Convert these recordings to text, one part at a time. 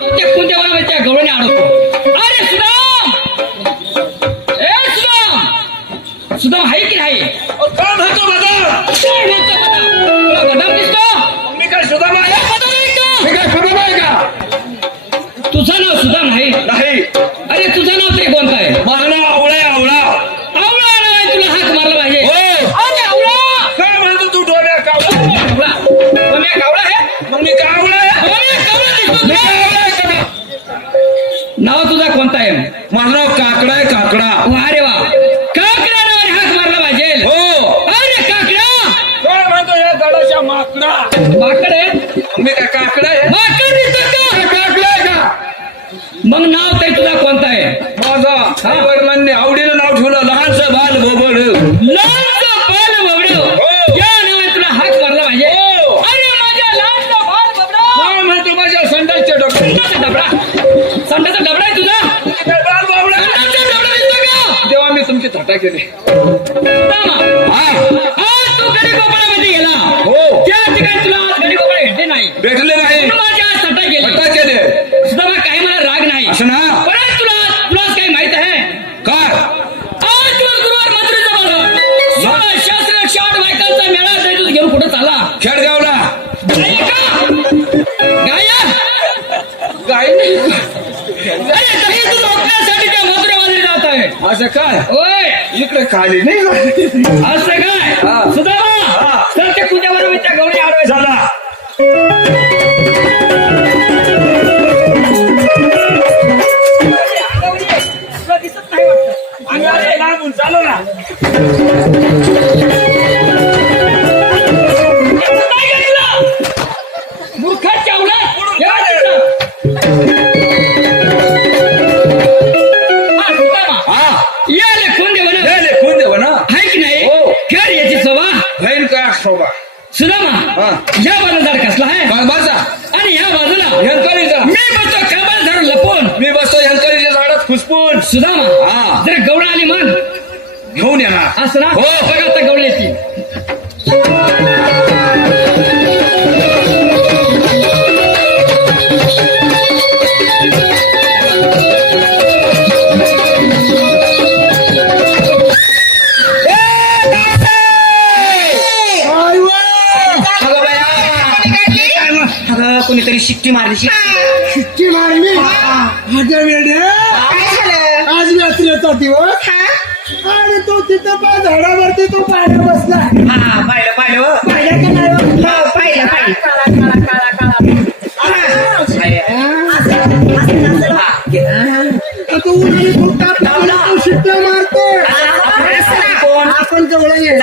त्या कोणत्या वरामध्ये त्या गवळणी मी काय काकडा आहे? माकड दिसतो काय का काकडा आहे का? मग नाव ते तुझा कोणता आहे? माझा वडिलांनी आवडीनं नाव ठेवलं. लहानसं बाल बोबड लहानचं बाल बबड हो. या नावाने तुला हाक मारला पाहिजे. हो. अरे माझ्या लहानचा बाल बबड काय म्हणतो माझ्या संडासच्या डोक्यात. संडाचा डबडा. संडाचा डबडा आहे तुझा. काय बाल बोबड संडाचा डबडा दिसतो का? तेव्हा मी तुमची थटा केली. मामा, हा. आज तू गडी गोपाळामध्ये गेला. हो. त्या ठिकाणी तुला भेटले नाही. केली. सुद्धा काही मला राग नाही. असं ना? परत तुला काही माहीत आहे? काय? आज दिवस गुरुवार मंत्रीचा बाजार सोळा शास्त्र शाट बायकांचा मेळा घेऊन कुठं खेडगावला. गाय? गाया त्या जात आहे. असं काय? होय. इकडे खाली नाही. असं काय? हा. हो. खेळ याची सभा बहीण काय शोभा सुदामा हा. या बाजूला कसला आहे माझा आणि या बाजूला हंकलीचा मी बसतो काबाल धरून लपून मी बसतो हंकलीच्या झाडात खुसपून सुदामा हा. जर गवळा आली मग घेऊन येणार असं ना हो. बाया काय मग? अगं कोणीतरी शिट्टी मारली शिट्टी. मारली? आज यात्रेचा दिवस. आणि तो तिथं पा झाडावरती तो पाण्यात बसला. हा पाहिलं पाहिलं हो. पाहिलं का नाही हो? पाहिलं पाहिलं. काळा, काळा, काळा, काळा. हा, तो उन्हाने खूप ताप लावला, तो शिट्ट्या मारतो. कोण? आपण जवळ ये?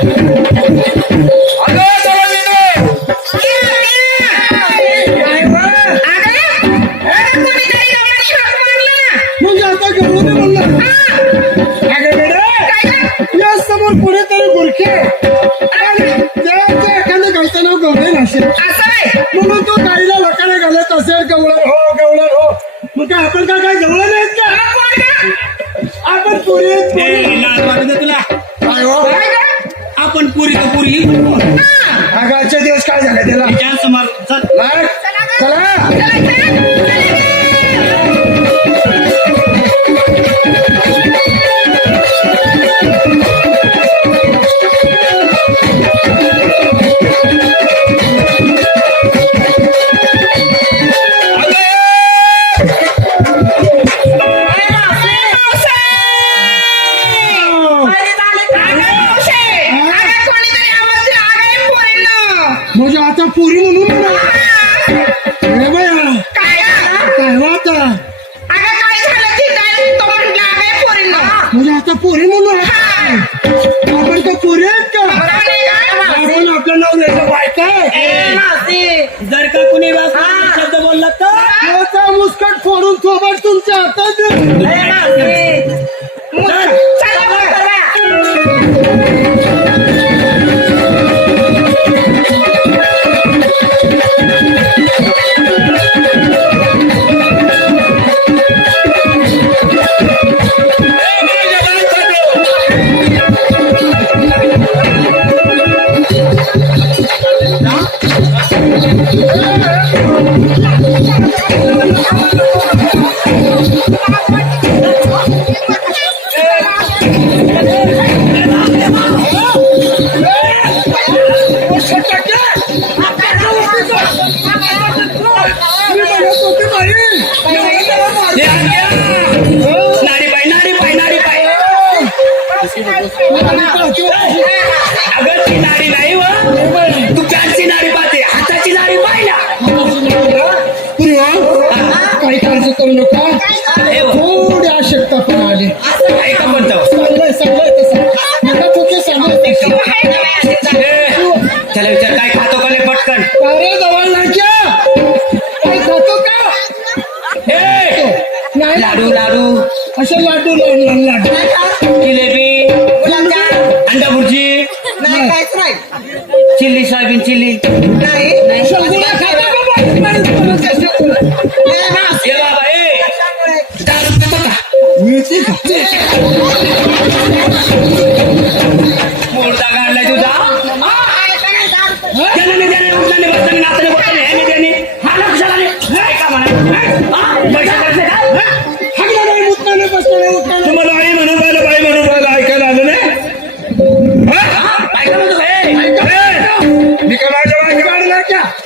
अगं, मग काय आपण काय काय गवळण आहेत का? आपण पुरी आहेत, पुरी. तुला. काय हो? आपण पुरी तर पुरी. अगं, आजचे दिवस काय झाले त्याला? समोर तुमच्या हातात अगं ती नाडी नाही व तू चारची नाडी पाहते हाताची नाडी पाहिला काही काळजी करू नका थोडी आवश्यकता पण आली ऐका म्हणतो चांगलंय चांगलंय तसं नका चुके सांगत त्याला विचार काय खातो का पटकन अरे जवळ नाक्या काय खातो का लाडू लाडू. असे laddu laddu. Laddu. Laddu jalebi soybean chilli. Music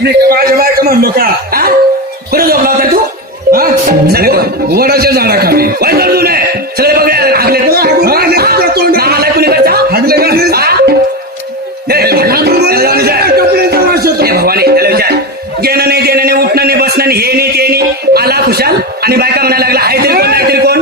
मी का माझ्या बायका म्हणलो का हा? कुठं झोपला होता तू हा? वडाच्या झाडाखाली नाही. सगळे बघले हागले तू? हागला तोंड नामाला कुणी करता हागले का त्याला जाऊन विचार. कपड्याचा वास येतो भवानी त्याला विचार. घेणं नाही देणं नाही उठणं नाही बसणं नाही हे नाही ते नाही. आला खुशाल आणि बायका म्हणायला लागला आहे तरी कोण नाही तरी कोण?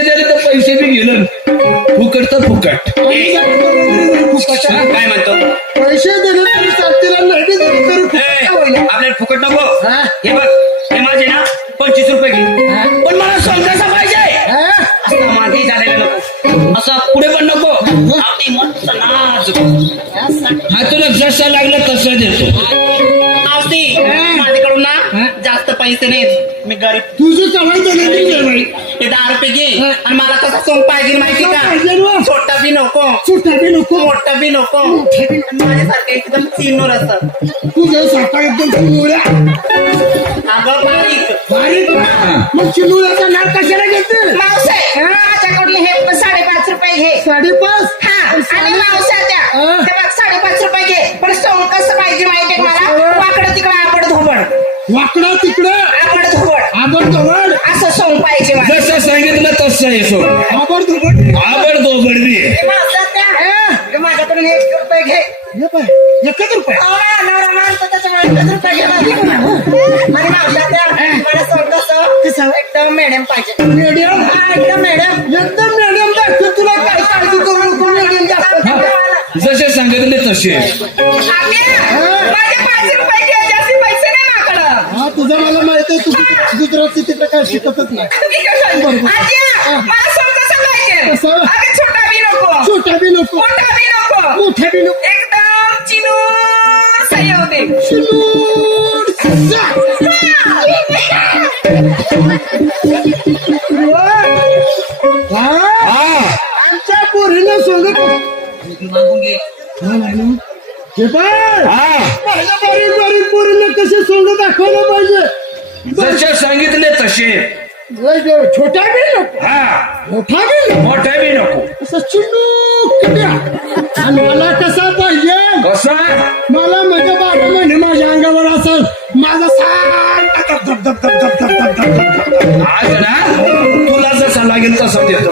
फुकट. तर फुकट काय म्हणतो? पैसे दिले तरी चालतील आणि नाही दिले तरी ए, फुकट होईल. आपल्याला फुकट नको. हा? हे बघ हे माझे ना पंचवीस रुपये घे. पण मला कसा पाहिजे. हा? असं मागे झालेलं नको. असं पुढे पण नको. अगदी मस्त नाच हा? तुला जसा लागला तसा देतो. पैसे नाहीत मी गरीब. तुझी कमाई नाही ते दहा रुपये घे. आणि मला कसा सोंग पाहिजे माहिती का? पाहिजे ना. छोटा बी नको. सुट्टा बी नको. मोठा बी नको. माझ्यासारखं एकदम तुझ्या सकाळी एकदम चिमुळ्या अगं बारीक. बारीक. मग चिमुळ्याचं नाव कशाला घेते? मावसे माझ्याकडून हे साडेपाच रुपये घे. साडेपाच? हा. आणि मावसा त्या हा. ते बघ साडेपाच रुपये घे. पण सोंग कसं पाहिजे माहितीये का मला? वाकडं तिकडं आबड धोबड. वाकडा तिकडं आबड धोबड आबड धोबड असं सोंग पाहिजे मला जसं सांगितलं तसं येतो आबड धोबड आवड दोबड माझ्याकडून एक रुपये घे. हे पाय. एकच रुपये. नवरा नवरा मानतो त्याच्यामुळे एकच रुपये घे माझ्याकडून. आणि मावसा त्या मला सोंग कसं? एकदम मॅडम पाहिजे. एकदम मॅडम एकदम मॅडम दाखव तुला काय काळजी करू नको मॅडम दाखव जसे सांगितले तसे. माझे पाच रुपये ते गुजराती तिकडे काय शिकतच नाही बरोबर छोटा बी नको मोठ्या बी नको आमच्या पोरीनं सोडत हे पण पोरीनं कसे सोडत दाखवलं पाहिजे ग- छोटा बी नको हा मोठा बी नको मोठे बी नको असं चिमूक द्या आणि मला कसा पाहिजे कसा मला माझ्या बारा महिने माझ्या अंगावर असं माझा सारखा धप धप धप धप धप धप धप धप धप धप. आज ना तुला जसा लागेल तसा देतो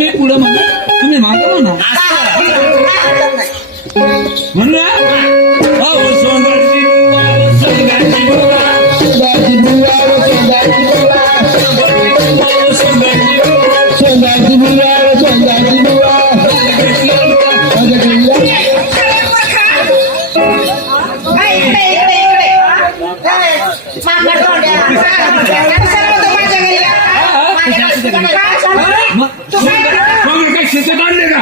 काय शिस्त काढले का?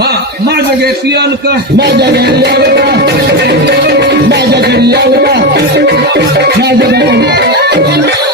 हा माझा घेतली माझ्या घेतल्या माझ्या घेतल्या Thank you.